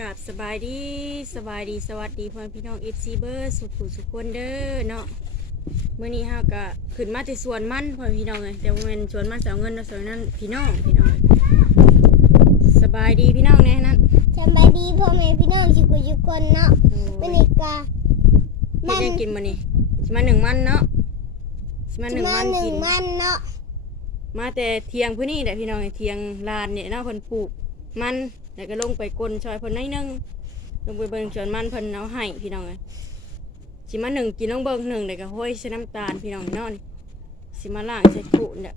กับสบายดีสบายดีสวัสดีพ่อแม่พี่น้องเอฟซีเบอร์สุขุสุขคนเด้อเนาะเมื่อนี้เฮาก็ขึ้นมาที่สวนมันพ่อแม่พี่น้องเลยแต่ว่าเป็นสวนมันสาวเงินเนาะสวนนั้นพี่น้องพี่น้องสบายดีพี่น้องแน่นั่นสบายดีพ่อแม่พี่น้องทุกคนทุกคนเนาะโอ้วันยนี้ก็เฮ็ดได้กินมื้อนี้สิมาหนึ่งมันเนาะสิมาหนึ่งมามันหนึ่กิงนมันเนาะมาแต่เทียงพื้นนี่แหละพี่น้องเทียงลานเนี่ยเนาะเพิ่นปลูก มันแล้วก็ลงไปกลนชอยเพิ่นหน้อยหนึงลงไปเบิ่งสวนมันเพิ่นเอาให้พี่น้องเอ้ยสิมาหนึ่งกินน้องเบิ่งหนึ่งแล้วก็ห้อยใส่น้ำตาลพี่น้องเนาะนี่สิมาล้างใส่ขุเนี่ย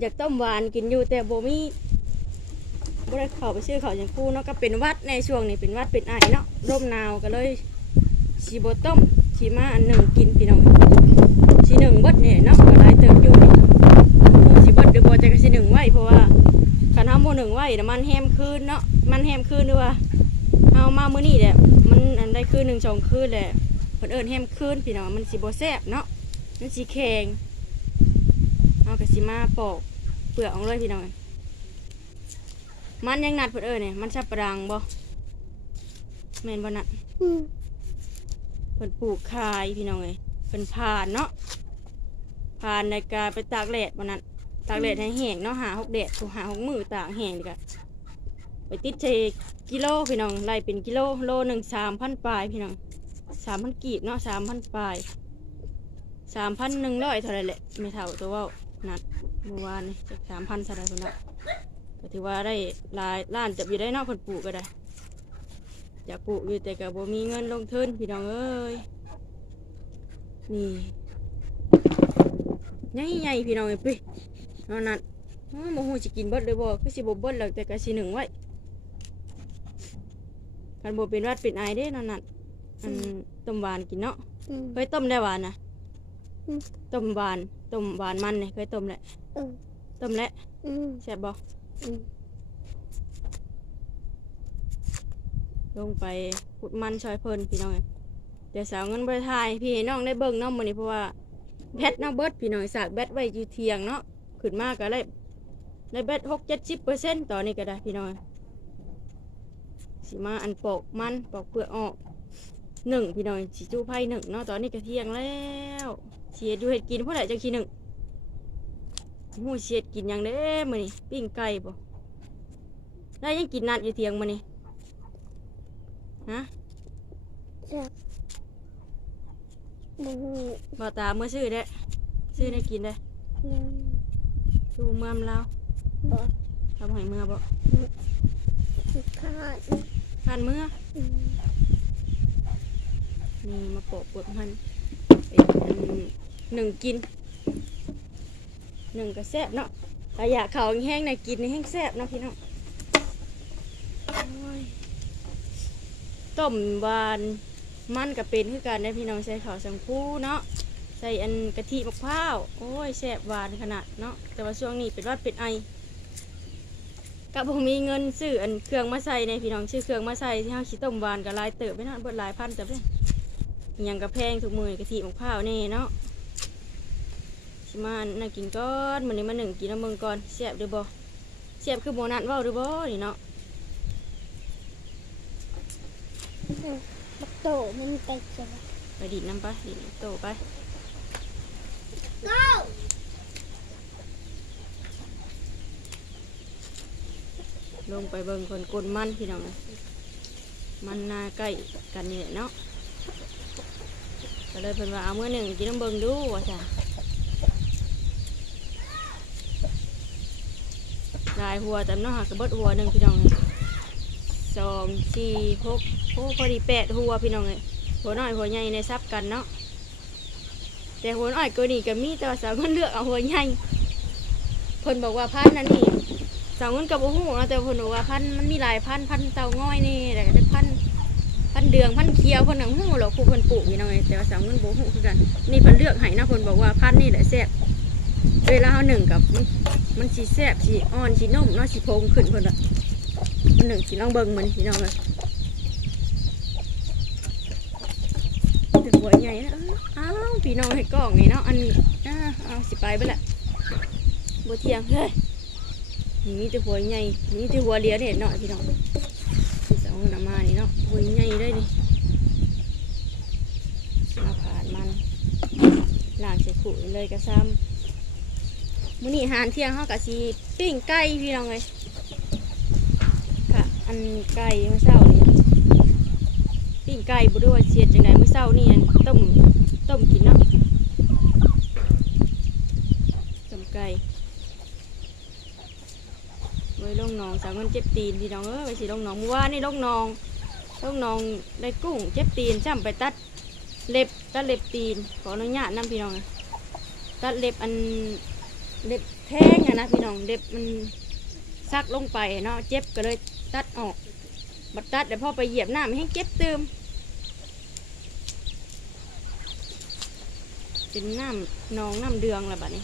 อยากต้มหวานกินอยู่แต่บ่มีบ่ได้เข้าไปซื้อข้าวจังคู่เนาะก็เป็นหวัดในช่วงนี้เป็นหวัดเป็นไอเนาะร่มหนาวก็เลยสิบ่ต้มสิมาอันหนึ่งกินพี่น้องสิหนึ่งเบิดเนี่ยเนาะก็หลายเติบอยู่นี่สิเบิดหรือบ่จะกสิหนึ่งไว้เพราะว่า คันเฮาโมหนึ่งไว้น่มันแฮมคืนเนาะมันแฮมคืนหรือว่าเฮามามื้อนี้แหละมันอันได้คืนหนึ่งสองคืนแหละเพิ่นเอิ้นแฮมคืนพี่น้องมันสิบ่แซ่บเนาะมันสิแข็งเฮาก็สิมาปอกเปลือกออกเลยพี่น้องมันยังนัดเพิ่นเอิ้นเนี่ยมันสับปะรังบ่แม่นบ่นัดอืมเพิ่นปลูกขายพี่น้องเอ้ยเพิ่นผ่านเนาะผ่านในการไปตากแดดวันนั้น ตากแดดให้แห้งเนาะหาหกแดดถูกหาหกมือตากแห้งดีกว่าไปติดเชกิโลพี่น้องไล่เป็นกิโลโลหนึ่งสามพันปลายพี่น้องสามพันกีบเนาะสามพันปลายสามพันหนึ่งร้อยเท่าไรแหละไม่เท่าตัวว่านัดเมื่อวานนี่จากสามพันเท่าไรคนละก็ถือว่าได้ลายล้านจับอยู่ได้เนอกคนปลูกก็ได้อยากปลูกอยู่แต่กับบ่มีเงินลงทุนพี่น้องเอ้ยนี่ใหญ่ๆพี่น้องเอ้ย ปุ้ยนอนนั่นอ้าวโมโหสิกินเบิดเลยบ่คือสิบ่เบิดหรอกแต่ก็สิหนึ่งไว้คันบ่เป็นหวัดเป็นไอเด้นอนนั่นอันต้มหวานกินเนาะอืมเคยต้มได้หวานนะอืมต้มหวานต้มหวานมันเนี่ยเคยต้มแหละเออต้มแล้วอืมแซ่บบ่อืมลงไปขุดมันซอยเพิ่นพี่น้องเอ้ยเดี๋ยวสาวเงินบ่ไปถ่ายพี่ให้น้องได้เบิ่งเนาะมื้อนี้เพราะว่าแบตเนาะเบิดพี่น้องสากแบตไว้อยู่เทียงเนาะ ขึ้นมากก็ได้ได้แบตหกเจ็ดสิบเปอร์เซ็นต์ตอนนี้ก็ได้พี่น้องสิมาอันปอกมันปอกเปลือกออกหนึ่งพี่น้องสิจูไพ่หนึ่งเนาะตอนนี้ก็เที่ยงแล้วเสียดูเห็ดกินเพราะไหนจังทีหนึ่งหูเสียดกินหยังเด้มื้อนี้ปิ้งไก่บ่ได้ยังกินนัดอยู่เทียงมื้อนี้ฮะจะบูบ่ตาเมื่อซื้อได้อซื้อได้กินได้ อยังดูเมื่อมแล้วบอกทำให้เมื่อบ่สิขาดผ่านเมื่ออืมนี่มาโปะเปลือกมันเป็นอันหนึ่งกินหนึ่งก็แซ่บเนาะถ้าอยากเขาแห้งๆในะกินในแห้งแซ่บเนาะพี่น้องโอ้ยต้มหวานมันก็เป็นคือกันได้พี่น้องใส่ข้าวสังคูเนาะ ใส่อันกะทิมะพร้าว โอ้ยแซ่บหวานขนาดเนาะ แต่ว่าช่วงนี้เป็นหวัดเป็นไอกับผมมีเงินซื้ออันเครื่องมาใส่ในพี่น้องซื้อเครื่องมาใส่ที่เฮาสิต้มหวานก็หลายเติบไปเนาะเบิดหลายพันเติบเลยอิหยังกระแพงทุกมือกะทิมะพร้าวนี่เนาะสิมาน่ากินก้อนมันนี้มาหนึ่งกินน้ำมึงก่อนเสียบเด้อบ่เสียบคือโบนัสเว้าเด้อบ่นี่เนาะบักโตมันไปเจอไปดีดน้ำไปดีดน้ำโตไป go ลงไปเบิ่งคนกลมันพี่น้องมันนาใกล้กันนี่แหละเนาะก็เลยเพิ่นว่าเอาเมื้อหนึ่งกินน้ำเบิ่งดูว่าจ้ะลายหัวแต่เนาะหากกระเบิดหัวหนึ่งพี่น้องเอ้ยสองสี่หกโอ้พอดีแปดหัวพี่น้องเลยหัวน้อยหัวใหญ่ในซับกันเนาะ แต่หัวน้อยก็นี่ก็มีแต่ว่าสาวเงินเลือกเอาหัวใหญ่เพิ่นบอกว่าพันนั่นนี่สาวเงินกับโอ้โหนะแต่เพิ่นบอกว่าพันมันมีหลายพันพันเต่าง้อยนี่แต่ก็จะพันพันเดืองพันเขียวเพิ่นหนังหูหรอกผู้เพิ่นปลูกพี่น้อยแต่ว่าสาวเงินบ่ฮู้คือกัน นี่เพิ่นเลือกให้นะเพิ่นบอกว่าพันนี่แหละแซ่บเวลาเฮาหนึ่งกับมันสิแซ่บสิอ่อนสินุ่มเนาะสิโพงขึ้นเพิ่นว่ามันหนึ่งสิลองเบิ่งมันพี่น้องเอ้ย ถึง หัวใหญ่นะอ้าวพี่น้องให้กล้องนี่เนาะอันนี้อ้าเอาสิไปไปละบัวเทียงเฮ้ยนี่มีแต่หัวใหญ่นี่แต่หัวเลี้ยเนี่ยเนาะพี่น้องเงินามานี่เนาะโอ้ยใหญ่เลยนี่สิมาผ่านมันล้างใส่ขุเลยกระซ้ำมื้อนี้หารเที่ยงเฮากะสิปิ้งไก่พี่น้องเอ้ยค่ะอันไก่เมื่อเช้านี่ งไก่บ่รู้ว่าเสียจังไดเมื่อเช้านี่อันต้มต้มกินเนาะต้มไก่ไว้ลงนองสาวเงินเจ็บตีนพี่น้องเอ้ยไปสิลงนองมื่อวานี่ลงนองลงนองได้กุ้งเจ็บตีนจ้ำไปตัดเล็บตัดเล็บตีนขออนุญาตนํพี่น้องตัดเล็บอันเล็บแท่งอะนะพี่น้องเล็บมันซักลงไปเนาะเจ็บก็เลยตัดออกบัดตัดเดี๋ยวพอไปเหยียบหน้ำให้เจ็บเติม เป็นน้ำนองน้ำเดืองละบัดนี้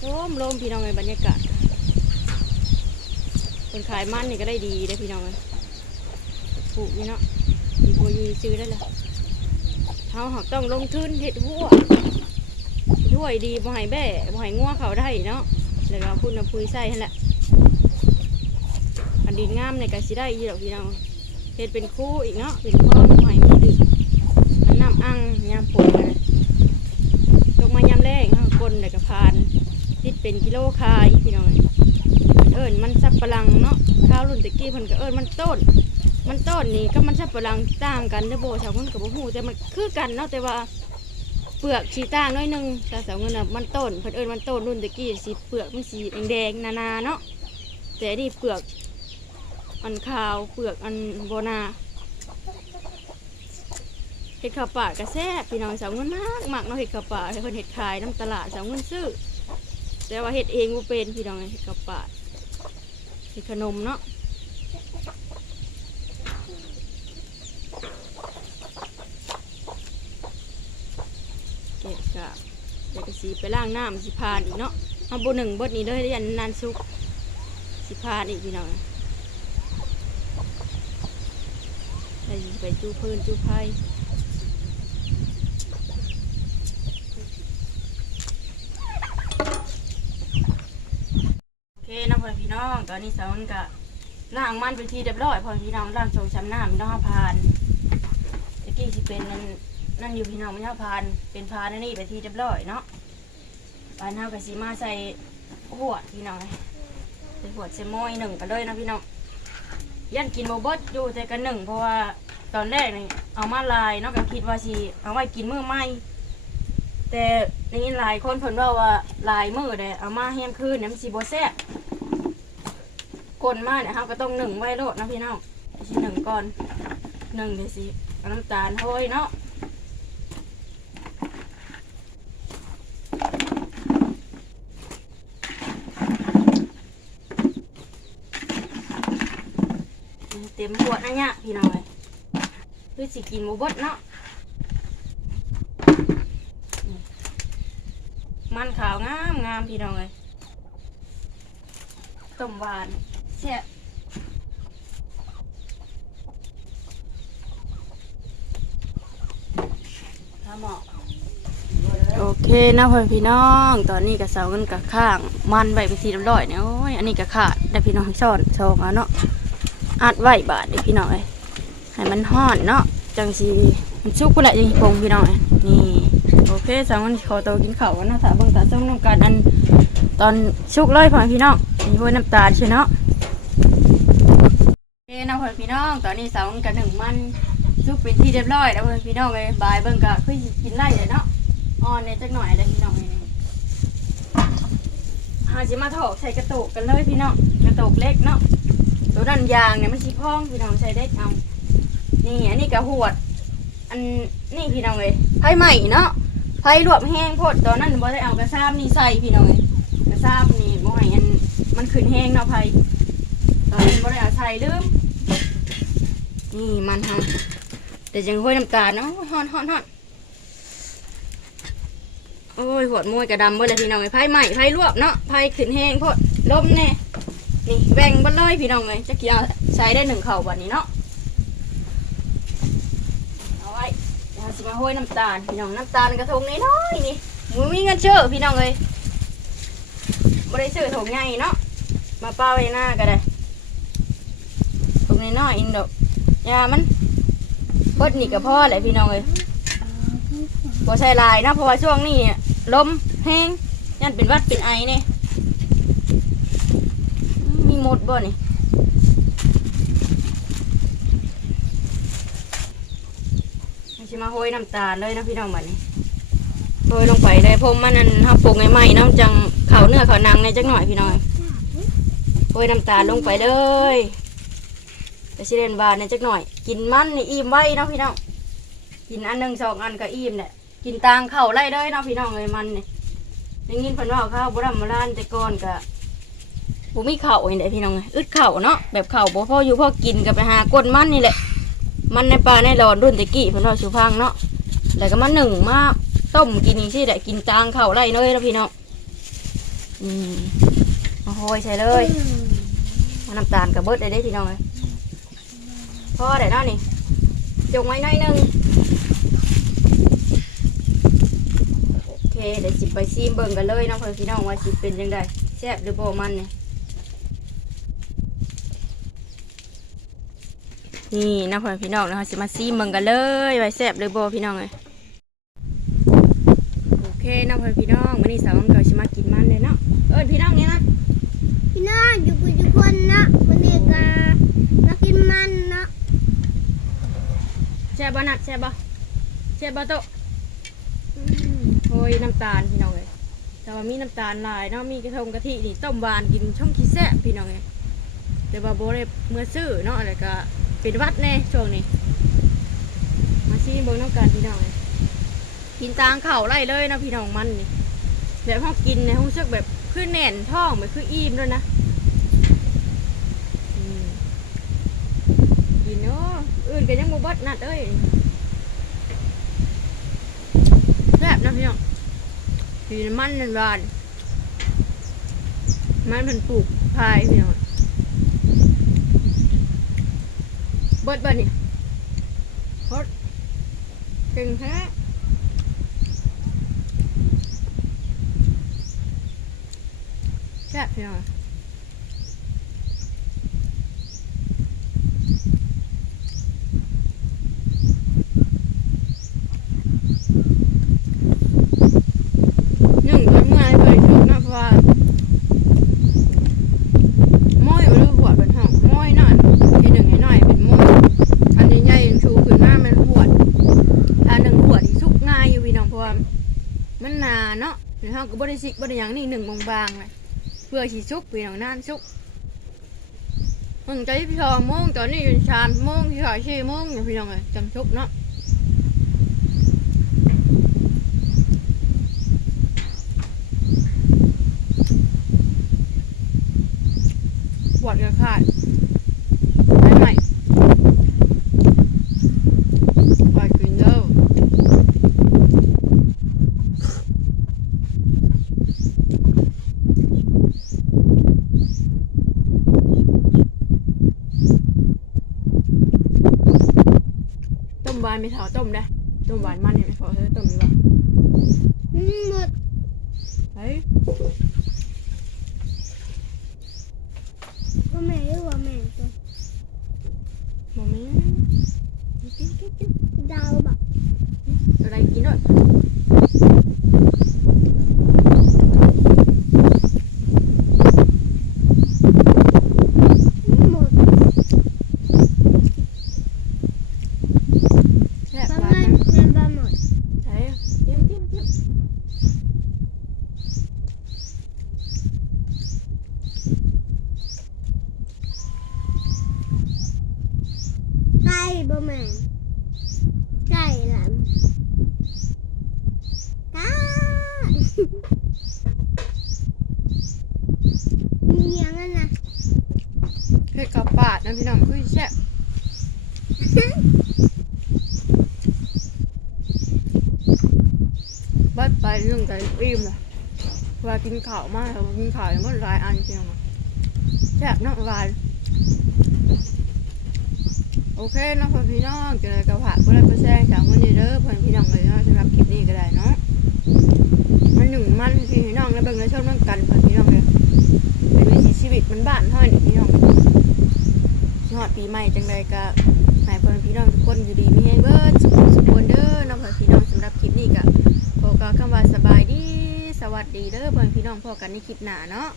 โอ้มลมพี่น้องเลยบรรยากาศคนขายมันนี่ก็ได้ดีได้พี่น้องเลยปลูกนี่เนาะมีโบยูซื้อได้เลยเขาหอกต้องลงทุนเห็ดหัวดหัวให้ดีบ่ให้แบ่บ่ให้งัวเขาได้เนาะแล้วก็พุ่นน้ำพุยใส่หั่นแหละอันดินงามในกะสิได้อีดอพี่น้องเห็ดเป็นคู่อีกเนาะเป็นข้อบ่ใหมันดึกอันน้ำ อังยามฝนมาเลยตกมายามแรงเขาก็กลนแล้วก็พานติดเป็นกิโลขายพี่น้องเอิญมันสับปะหลังเนาะข้าวรุ่นตะกี้เพิ่นก็เอิญมันต้น มันต้นนี่ก็มันสับปะหลังต่างกันเด้อโบชาวเงินกับโบหูแต่มันคือกันเนาะแต่ว่าเปลือกสีต่างน้อยหนึงแต่สาวเงินน่ะมันต้นเพิ่นเอิญมันต้นรุ่นตะกี้สีเปลือกมันสีแดงๆนาๆเนาะแต่นี่เปลือกอันขาวเปลือกอันโบนา เห็ดข้าวป่ากระแซ่บพี่น้องสาวเงินมากมากเนาะเห็ดข้าวป่าให้เพิ่นเห็ดขายน้ำตลาดสาวเงินซื้อแต่ว่าเฮ็ดเองบ่เป็นพี่น้องเฮ็ดกับปาเฮ็ดขนมเนาะเก็บกะเดี๋ยวก็สีไปล้างน้ำสิพานอีกเนาะเอาบ่หนึ่งบิดนี้เลยยันนานสุกสิพานอีกพี่น้องไปจูพื้นจูไผ่ โอเค น้องตอนนี้สาวมันก็ล้างมันเป็นทีเรียบร้อยพอพี่น้องล้างทรงช้ำน้ำพี่น้องพานตะกี้สิเป็นนั่นนั่นอยู่พี่น้องไม่ใช่พานเป็นพานนั่นนี่ไปนทีเรียบร้อยเนาะปานเฮากับสีมาใส่หัวพี่น้องเลยใส่หัวดใส่หม้อยหนึ่งกันเลยนะพี่น้องยันกินโมบดอยู่แต่กันหนึ่งเพราะว่าตอนแรกนี่เอามาลายเนาะก็คิดว่าสิเอาไว้กินมื้อใหม่แต่ในนี้หลายคนเพิ่นว่าว่าลายมื้อเด้เอามาแฮมคืนนี่ยมันสิบ่แซ่ บกลนมากเนี่ยเราก็ต้องหนึ่งไว้โลดนะพี่น้องสิหนึ่งก่อนหนึ่งเดี๋ยวสิเอาน้ำตาลโรยเนาะเต็มขวดนะเนี่ยพี่น้องเลยคือสิกินหมูบดเนาะมันขาวงามงามพี่น้องเลยต้มหวาน โอเคนะพ่อพี่น้อง ตอนนี้กับเสากันกับข้าง มันใบไปทีร้อยเนี่ยโอ้ยอันนี้กับขาดได้พี่น้องซ่อนโชงเอาเนาะอัดไว้บาทเดี๋ยวพี่น้องเอ้ยให้มันห่อนเนาะจังสีมันชุกกูแหละจังพงพี่น้องเอ้ยนี่โอเคสาวกันขอตัวกินข้าวกันนะถ้าเบิ่งตาส้มน้ำกันอันตอนชุกเลยพ่อพี่น้องมีพวกน้ำตาลใช่เนาะ น้องพ่อพี่น้อง ตอนนี้สาวกันหนึ่งมันชุกเป็นที่เรียบร้อยแล้วพ่อพี่น้องเลยบายเบิ่งก็คือกินไล่เลยเนาะอ่อนเนี่ยจักหน่อยเลยพี่น้องเลยหาสิมาถอกใส่กระตุกกันเลยพี่น้องกระตุกเล็กเนาะตัวดันยางเนี่ยมันสีพองพี่น้องใช้ได้เอานี่อันนี้กระหวด อันนี่พี่น้องเลยไผ่ใหม่เนาะไผ่ลวกแห้งโพดตอนนั้นบ่ได้เอากระซ้ำนี่ใส่พี่น้องเลยกระซาบนี่บ่ให้อันมันขึ้นแห้งเนาะไผ่ตอนนี้บ่ได้เอาใส่ลืม นี่มันทำแต่ยังห้วยน้ำตาลเนาะฮอนฮอนฮอนโอ้ยหัวมวยกระดำเบ่เลยพี่น้องไอ้ไผ่ใหม่ไผ่ลวกเนาะไผ่ขึ้นแห้งพดลมแน่นี่แบ่งเบ่เลยพี่น้องเลยจะกี่เอาใช้ได้หนึ่งเข่าวันนี้เนาะเอาไว้เราสิมาห้วยน้ำตาลพี่น้องน้ำตาลกระทงน้อยๆนี่มือมีเงินเชื่อพี่น้องเลยบริสุทธิ์ถงใหญ่เนาะมาเป้าไว้หน้าก็ได้กน้อยๆเองดอก ยามันเบิดนี่ก็พอแหละพี่น้องเอ้ยบ่ใช่หลายนะเพราะว่าช่วงนี้ลมแห้งยันเป็นวัดเป็นไอเนี่อืมมีหมดบ่นี่ชิมาโหยน้ำตาลเลยนะพี่น้องบัดนี้โหยลงไปเลยพราะมันนั่นเฮาปลูกใหม่ๆนาะจังเขาเนื้อเขานังในจักหน่อยพี่น้องโรยน้ำตาลลงไปเลย แต่สิเรนบานเนี่ยจักหน่อย กินมันนี่อิ่มไว้เนาะพี่น้องกินอันหนึ่งสองอันก็อิ่มเนี่ยกินตางเข่าไล่เลยเนาะพี่น้องเลยมันนี่ได้ยินเพิ่นว่าข้าวบุรำมาล้านแต่ก่อนก็บ่มีเข่าเห็นได้พี่น้องเลยอึดเข่าเนาะแบบเข่าบ่พออยู่พ่อกินก็ไปหาก้นมันนี่แหละ มันในป่าในหลอนรุ่นตะกี้เพิ่นว่าสุพังเนาะแล้วก็มาหนึ่งมาต้มกินนี่สิแหละกินตางเข่าไล่เลยเนาะพี่น้องอืมมาโหยใส่เลยเอาน้ำตาลกับเบิดได้ได้พี่น้องเลย พอได้แล้วนี่จงไว้หน่อยนึงโอเคเดี๋ยวสิไปซีมเบิ่งกันเลยเนาะเพื่อนพี่น้องว่าสิเป็นยังไงแซ่บหรือบ่มันเนี่ยนี่เนาะเพื่อนพี่น้องนะคะสิมาซีมเบิ่งกันเลยว่าแซ่บหรือบ่พี่น้องเลยโอเคเนาะเพื่อนพี่น้องวันนี้สาวน้องเกาสิมากินมันเลยเนาะเอิ้นพี่น้องนี่นะ พี่น้องอยู่ปุจุคนนะวันนี้ก็มากินมันนะ แช่บนัดแช่บแช่บโตะอืมโอ้ยน้ำตาลพี่น้องเลยแต่ว่ามีน้ำตาลหลายเนาะมีกระทงกะทินี่ต้มหวานกินช่องขี้แซ่บพี่น้องเลยแต่ว่าโบได้เมื่อซื้อเนาะอะไรก็เป็นหวัดแน่ช่วงนี้ มาซีเบิ่งน้ำกันพี่น้องเลยกินตางเข่าไล่เลยเนาะพี่น้องมันนี่แบบห้องกินเนี่ยรู้สึกแบบคือแน่นท้องแบบคืออิ่มด้วยนะอืมกิน เนาะอื่นก็ยังบ่เบัดนัดเอ้ยแซ่บนะพี่น้องกินมันนั่นหวานมันเพิ่นปลูกพายพี่น้องเบิดเบิดนี่โคตรเก่งแท้แซ่บพี่น้องหนึ่งก็เมื่อยไปถึงนะเพราะว่าม้อยมันหัวเป็นห้องม้อยหน่อยทีหนึ่งให้หน่อยเป็นม้อยอันใหญ่ๆชูขึ้นมามันหัวอันหนึ่งหัวที่สุกง่ายอยู่พี่น้องเพราะ ว่ามันหนาเนาะหรือห้องก็บริสิกบริยังนี่หนึ่งบางๆเลยเพื่อสีสุกพี่น้องนั่นสุกมึงใจพี่ทองมงตอนนี้อยู่ชามมงที่ขายชีมงอยู่พี่น้องเลยจำสุกเนาะปวดกระขาดไม่ใหม่ปล่อยกินเด้อต้มหวานไม่เท่าต้มได้ต้มหวานมันเห็นไหมพอเธอต้มดีกว่า อืมหมด เฮ้ย พ่อแม่หรือว่าแม่ตัว มองไม่ กินกินกินดาวแบบอะ ไรกินด้วยหมดแซ่บประหวามาณนนะแม่บ้าหมดใช่เยี่ยมเยี่ยมเยี่ยมไก่บ่แม่นไก่หลานไก่มีเลี้ยงอะนะเผ็ดกับปาดนะพี่น้องคือแซ่บัดไปเรื่องใจอิ่มเลยวลากินข้าวมากกินข้าวย่างมันหลายอันจริงๆแซ่บนาะหวาน โอเคนาะเพื่อนพี่น้องจะเลยกระผากเพื่อนก็แซงจากวันนี้เด้อเพื่อนพี่น้องเลยเนาะสำหรับคลิปนี้ก็ได้เนาะมันหนึ่งมันพี่น้องแล้วเบิ่งแล้วชอบนั่งกันเพื่อนพี่น้องเลยเป็นวิถีชีวิตมันบ้านเท่านี้พี่น้องชอดปีใหม่จังใดก็ให้พ่อแม่พี่น้องทุกคนอยู่ดีมีแฮงเบิดสุขสุขคนเด้อน้องพ่อพี่น้องสำหรับคลิปนี้ก็ขอกล่าวคำว่าสบายดีสวัสดีเด้อพ่อแม่พี่น้องพอกันในคลิปหน้าเนาะ